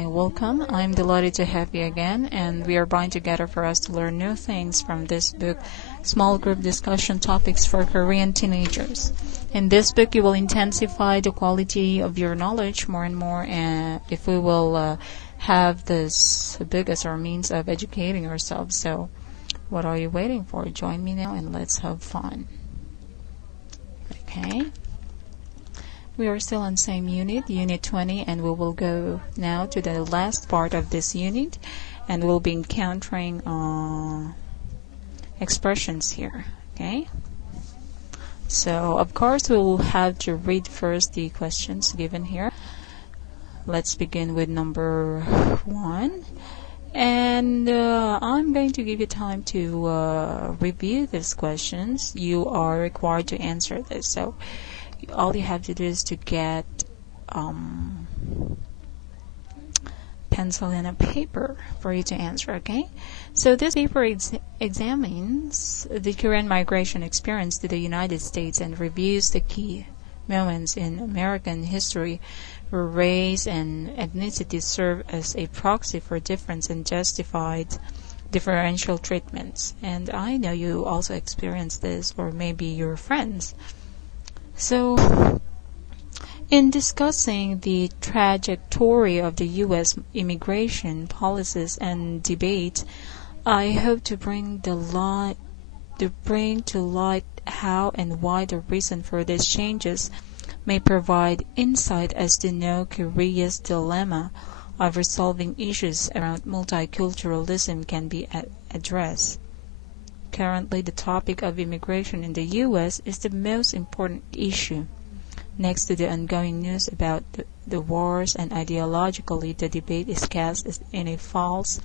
Welcome. I'm delighted to have you again, and we are buying together for us to learn new things from this book, Small Group Discussion Topics for Korean Teenagers. In this book, you will intensify the quality of your knowledge more and more, and if we will have this book as our means of educating ourselves. So, what are you waiting for? Join me now and let's have fun. Okay. We are still on same unit, Unit 20, and we will go now to the last part of this unit, and we'll be encountering expressions here, okay? So, of course, we will have to read first the questions given here. Let's begin with number 1. And I'm going to give you time to review these questions. You are required to answer this, so all you have to do is to get pencil and a paper for you to answer, okay? So this paper examines the Korean migration experience to the United States and reviews the key moments in American history where race and ethnicity serve as a proxy for difference and justified differential treatments. And I know you also experienced this, or maybe your friends. So, in discussing the trajectory of the U.S. immigration policies and debate, I hope to bring to light how and why the reason for these changes may provide insight as to know Korea's dilemma of resolving issues around multiculturalism can be addressed. Currently, the topic of immigration in the U.S. is the most important issue. Next to the ongoing news about the wars, and ideologically the debate is cast in a false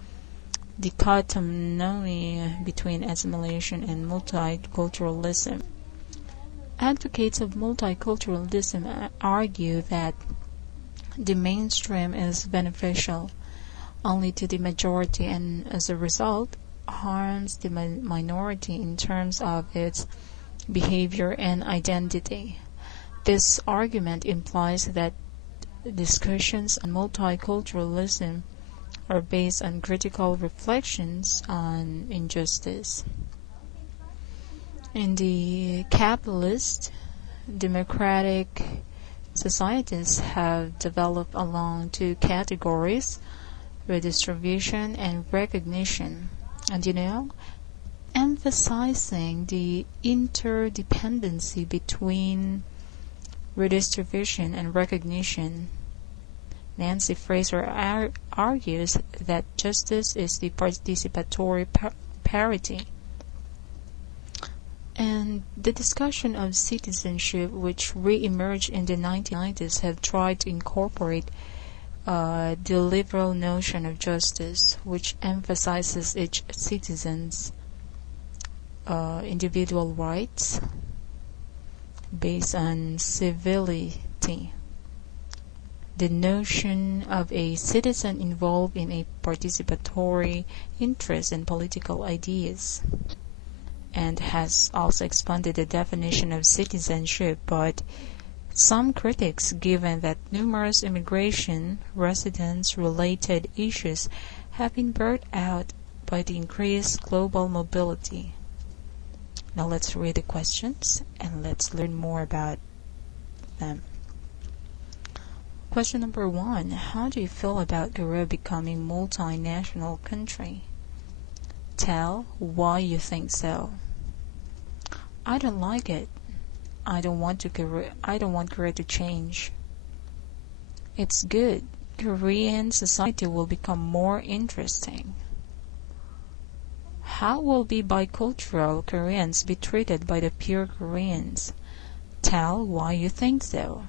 dichotomy between assimilation and multiculturalism. Advocates of multiculturalism argue that the mainstream is beneficial only to the majority and, as a result, harms the minority in terms of its behavior and identity. This argument implies that discussions on multiculturalism are based on critical reflections on injustice. In the capitalist, democratic societies have developed along two categories: redistribution and recognition. And emphasizing the interdependency between redistribution and recognition, Nancy Fraser argues that justice is the participatory parity. And the discussion of citizenship, which re-emerged in the 1990s, have tried to incorporate the liberal notion of justice, which emphasizes each citizen's individual rights based on civility. The notion of a citizen involved in a participatory interest in political ideas, and has also expanded the definition of citizenship. But some critics, given that numerous immigration residence-related issues have been brought out by the increased global mobility. Now let's read the questions and let's learn more about them. Question number 1. How do you feel about Korea becoming a multinational country? Tell why you think so. I don't like it. I don't want Korea to change. It's good. Korean society will become more interesting. How will bicultural Koreans be treated by the pure Koreans? Tell why you think so.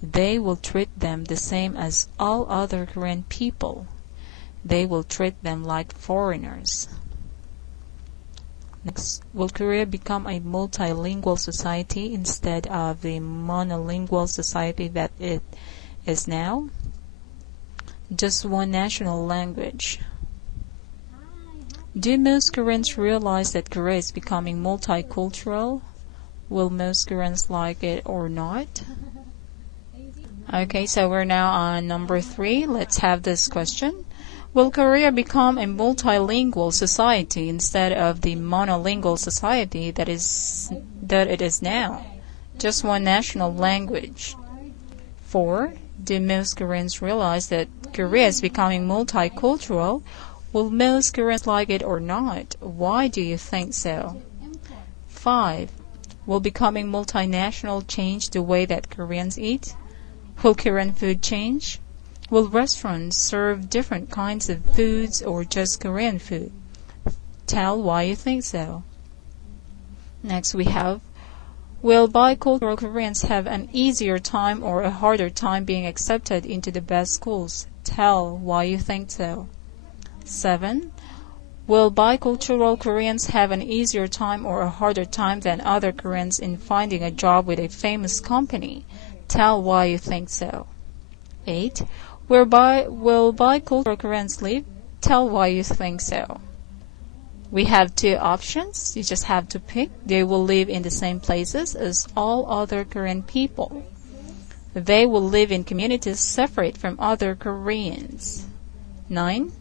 They will treat them the same as all other Korean people. They will treat them like foreigners. Next, will Korea become a multilingual society instead of the monolingual society that it is now? Just one national language. Do most Koreans realize that Korea is becoming multicultural? Will most Koreans like it or not? Okay, so we're now on number 3. Let's have this question. Will Korea become a multilingual society instead of the monolingual society that it is now? Just one national language. 4. Do most Koreans realize that Korea is becoming multicultural? Will most Koreans like it or not? Why do you think so? 5. Will becoming multinational change the way that Koreans eat? Will Korean food change? Will restaurants serve different kinds of foods or just Korean food? Tell why you think so. Next we have, will bicultural Koreans have an easier time or a harder time being accepted into the best schools? Tell why you think so. 7. Will bicultural Koreans have an easier time or a harder time than other Koreans in finding a job with a famous company? Tell why you think so. 8. Will bicultural Koreans live? Tell why you think so. We have 2 options. You just have to pick. They will live in the same places as all other Korean people. They will live in communities separate from other Koreans. 9.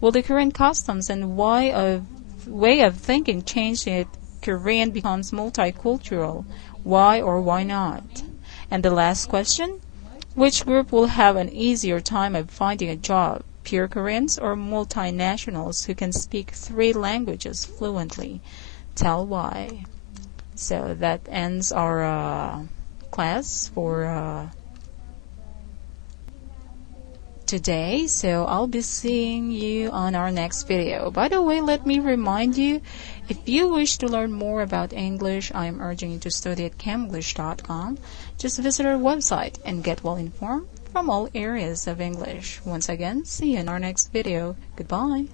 Will the Korean customs and way of thinking change if Korean becomes multicultural? Why or why not? And the last question, which group will have an easier time of finding a job? Pure Koreans or multinationals who can speak 3 languages fluently? Tell why. So that ends our class for today. So I'll be seeing you on our next video. By the way, let me remind you, if you wish to learn more about English, I am urging you to study at camenglish.com. Just visit our website and get well informed from all areas of English. Once again, see you in our next video. Goodbye.